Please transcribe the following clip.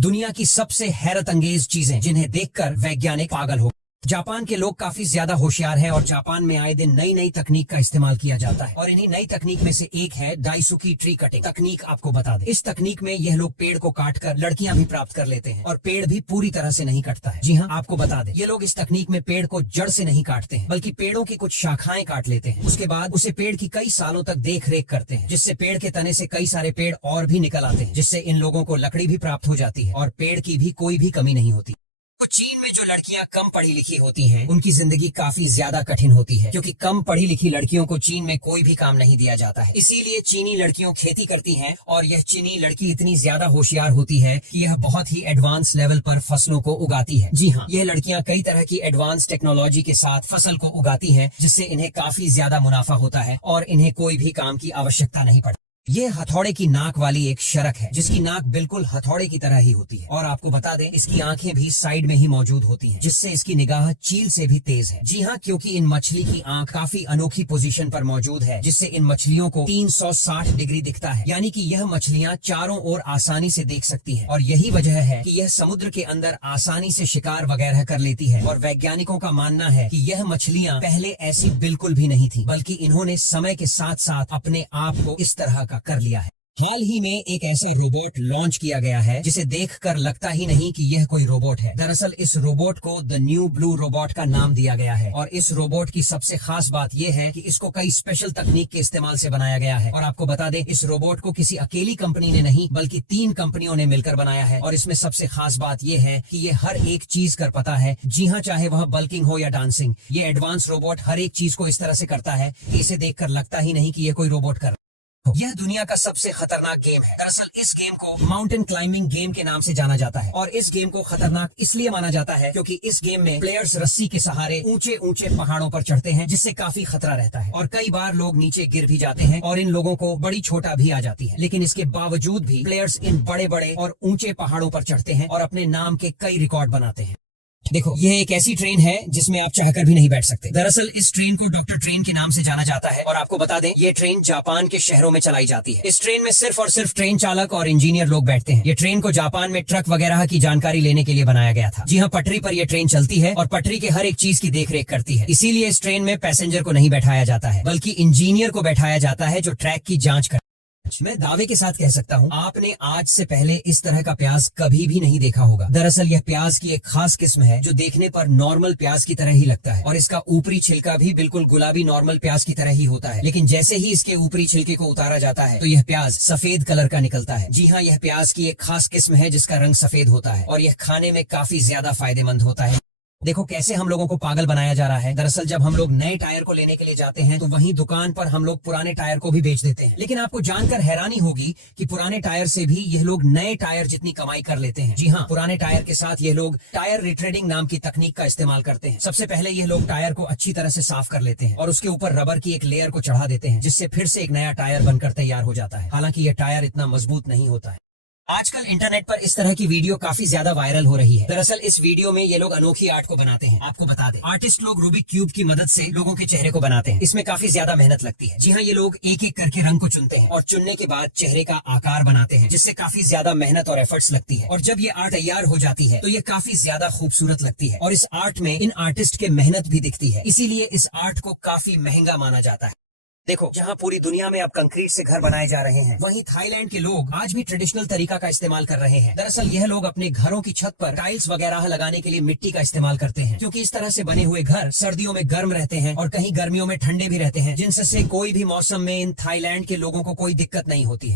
दुनिया की सबसे हैरत अंगेज चीजें जिन्हें देखकर वैज्ञानिक पागल हो। जापान के लोग काफी ज्यादा होशियार हैं और जापान में आए दिन नई नई तकनीक का इस्तेमाल किया जाता है और इन्हीं नई तकनीक में से एक है डाइसुकी ट्री कटिंग तकनीक। आपको बता दें, इस तकनीक में यह लोग पेड़ को काटकर लड़कियां भी प्राप्त कर लेते हैं और पेड़ भी पूरी तरह से नहीं कटता है। जी हाँ, आपको बता दें, ये लोग इस तकनीक में पेड़ को जड़ से नहीं काटते हैं बल्कि पेड़ों की कुछ शाखाएं काट लेते हैं। उसके बाद उसे पेड़ की कई सालों तक देख रेख करते हैं, जिससे पेड़ के तने से कई सारे पेड़ और भी निकल आते हैं, जिससे इन लोगों को लकड़ी भी प्राप्त हो जाती है और पेड़ की भी कोई भी कमी नहीं होती। चीन में जो लड़कियां कम पढ़ी लिखी होती हैं, उनकी जिंदगी काफी ज्यादा कठिन होती है, क्योंकि कम पढ़ी लिखी लड़कियों को चीन में कोई भी काम नहीं दिया जाता है। इसीलिए चीनी लड़कियों खेती करती हैं और यह चीनी लड़की इतनी ज्यादा होशियार होती है कि यह बहुत ही एडवांस लेवल पर फसलों को उगाती है। जी हाँ, यह लड़कियां कई तरह की एडवांस टेक्नोलॉजी के साथ फसल को उगाती हैं, जिससे इन्हें काफी ज्यादा मुनाफा होता है और इन्हें कोई भी काम की आवश्यकता नहीं पड़ती। ये हथौड़े की नाक वाली एक शरक है, जिसकी नाक बिल्कुल हथौड़े की तरह ही होती है और आपको बता दें, इसकी आंखें भी साइड में ही मौजूद होती हैं, जिससे इसकी निगाह चील से भी तेज है। जी हाँ, क्योंकि इन मछली की आंख काफी अनोखी पोजीशन पर मौजूद है, जिससे इन मछलियों को 360 डिग्री दिखता है, यानी कि यह मछलियां चारों ओर आसानी से देख सकती हैं और यही वजह है कि यह समुद्र के अंदर आसानी से शिकार वगैरह कर लेती है। और वैज्ञानिकों का मानना है कि यह मछलियां पहले ऐसी बिल्कुल भी नहीं थी, बल्कि इन्होंने समय के साथ साथ अपने आप को इस तरह का कर लिया है। हाल ही में एक ऐसा रोबोट लॉन्च किया गया है जिसे देखकर लगता ही नहीं कि यह कोई रोबोट है। दरअसल इस रोबोट को द न्यू ब्लू रोबोट का नाम दिया गया है और इस रोबोट की सबसे खास बात यह है कि इसको कई स्पेशल तकनीक के इस्तेमाल से बनाया गया है। और आपको बता दें, इस रोबोट को किसी अकेली कंपनी ने नहीं बल्कि 3 कंपनियों ने मिलकर बनाया है और इसमें सबसे खास बात यह है कि ये हर एक चीज कर पाता है। जी हाँ, चाहे वह बल्किंग हो या डांसिंग, ये एडवांस रोबोट हर एक चीज को इस तरह से करता है कि इसे देखकर लगता ही नहीं कि यह कोई रोबोट कर। यह दुनिया का सबसे खतरनाक गेम है। दरअसल इस गेम को माउंटेन क्लाइंबिंग गेम के नाम से जाना जाता है और इस गेम को खतरनाक इसलिए माना जाता है क्योंकि इस गेम में प्लेयर्स रस्सी के सहारे ऊंचे ऊंचे पहाड़ों पर चढ़ते हैं, जिससे काफी खतरा रहता है और कई बार लोग नीचे गिर भी जाते हैं और इन लोगों को बड़ी छोटा भी आ जाती है। लेकिन इसके बावजूद भी प्लेयर्स इन बड़े बड़े और ऊंचे पहाड़ों पर चढ़ते हैं और अपने नाम के कई रिकॉर्ड बनाते हैं। देखो, यह एक ऐसी ट्रेन है जिसमें आप चाहकर भी नहीं बैठ सकते। दरअसल इस ट्रेन को डॉक्टर ट्रेन के नाम से जाना जाता है और आपको बता दें, ये ट्रेन जापान के शहरों में चलाई जाती है। इस ट्रेन में सिर्फ और सिर्फ ट्रेन चालक और इंजीनियर लोग बैठते हैं। ये ट्रेन को जापान में ट्रक वगैरह की जानकारी लेने के लिए बनाया गया था। जी हाँ, पटरी पर यह ट्रेन चलती है और पटरी के हर एक चीज की देखरेख करती है। इसीलिए इस ट्रेन में पैसेंजर को नहीं बैठाया जाता है बल्कि इंजीनियर को बैठाया जाता है, जो ट्रैक की जांच कर। मैं दावे के साथ कह सकता हूँ, आपने आज से पहले इस तरह का प्याज कभी भी नहीं देखा होगा। दरअसल यह प्याज की एक खास किस्म है जो देखने पर नॉर्मल प्याज की तरह ही लगता है और इसका ऊपरी छिलका भी बिल्कुल गुलाबी नॉर्मल प्याज की तरह ही होता है। लेकिन जैसे ही इसके ऊपरी छिलके को उतारा जाता है तो यह प्याज सफेद कलर का निकलता है। जी हाँ, यह प्याज की एक खास किस्म है जिसका रंग सफेद होता है और यह खाने में काफी ज्यादा फायदेमंद होता है। देखो कैसे हम लोगों को पागल बनाया जा रहा है। दरअसल जब हम लोग नए टायर को लेने के लिए जाते हैं तो वहीं दुकान पर हम लोग पुराने टायर को भी बेच देते हैं। लेकिन आपको जानकर हैरानी होगी कि पुराने टायर से भी यह लोग नए टायर जितनी कमाई कर लेते हैं। जी हाँ, पुराने टायर के साथ ये लोग टायर रिट्रेडिंग नाम की तकनीक का इस्तेमाल करते हैं। सबसे पहले ये लोग टायर को अच्छी तरह से साफ कर लेते हैं और उसके ऊपर रबर की एक लेयर को चढ़ा देते हैं, जिससे फिर से एक नया टायर बनकर तैयार हो जाता है। हालांकि यह टायर इतना मजबूत नहीं होता है। आजकल इंटरनेट पर इस तरह की वीडियो काफी ज्यादा वायरल हो रही है। दरअसल इस वीडियो में ये लोग अनोखी आर्ट को बनाते हैं। आपको बता दें, आर्टिस्ट लोग रूबिक क्यूब की मदद से लोगों के चेहरे को बनाते हैं। इसमें काफी ज्यादा मेहनत लगती है। जी हाँ, ये लोग एक एक करके रंग को चुनते हैं और चुनने के बाद चेहरे का आकार बनाते हैं, जिससे काफी ज्यादा मेहनत और एफर्ट्स लगती है। और जब ये आर्ट तैयार हो जाती है तो ये काफी ज्यादा खूबसूरत लगती है और इस आर्ट में इन आर्टिस्ट के मेहनत भी दिखती है। इसीलिए इस आर्ट को काफी महंगा माना जाता है। देखो, जहाँ पूरी दुनिया में अब कंक्रीट से घर बनाए जा रहे हैं, वहीं थाईलैंड के लोग आज भी ट्रेडिशनल तरीका का इस्तेमाल कर रहे हैं। दरअसल यह लोग अपने घरों की छत पर टाइल्स वगैरह लगाने के लिए मिट्टी का इस्तेमाल करते हैं, क्योंकि इस तरह से बने हुए घर सर्दियों में गर्म रहते हैं और कहीं गर्मियों में ठंडे भी रहते हैं, जिनसे कोई भी मौसम में इन थाईलैंड के लोगों को कोई दिक्कत नहीं होती है।